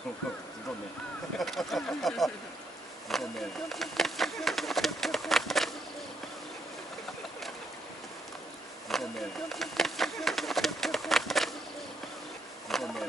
自動ね。自動ね。自動ね。自動ね。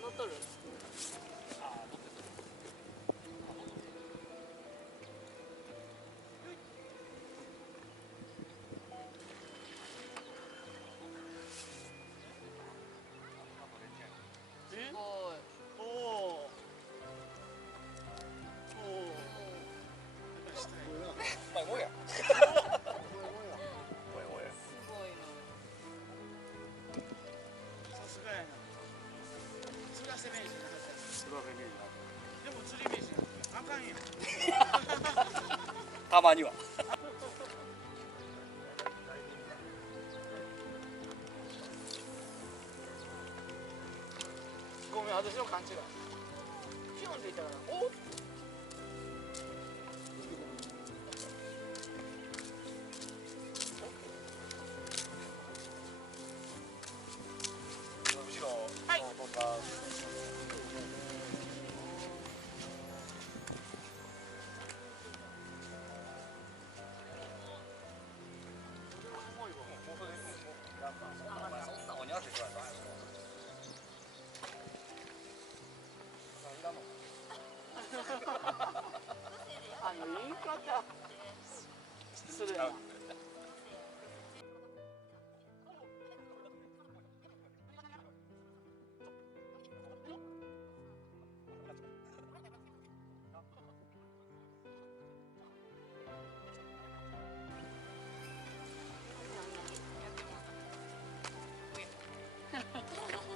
乗っとる。たまには。ごめん、私の勘違い。ピョンって言ったから、おっ。後ろ。はい。言い方失礼な。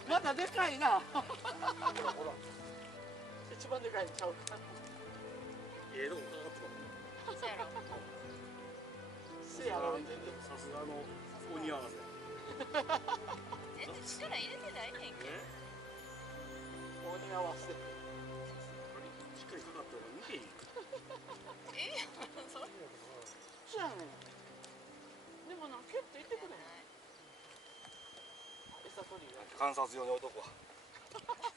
まだでかいな。一番でかいのちゃうか。ええとこかかってたもん。せやろ。せやろ。さすがの鬼合わせ。全然力入れてないねんけど。鬼合わせ。しっかりかかったら見ていい。ええやん、それ。そうやねん。でもな、キュッと言ってくれへん。餌取りが。観察用に置いとこう。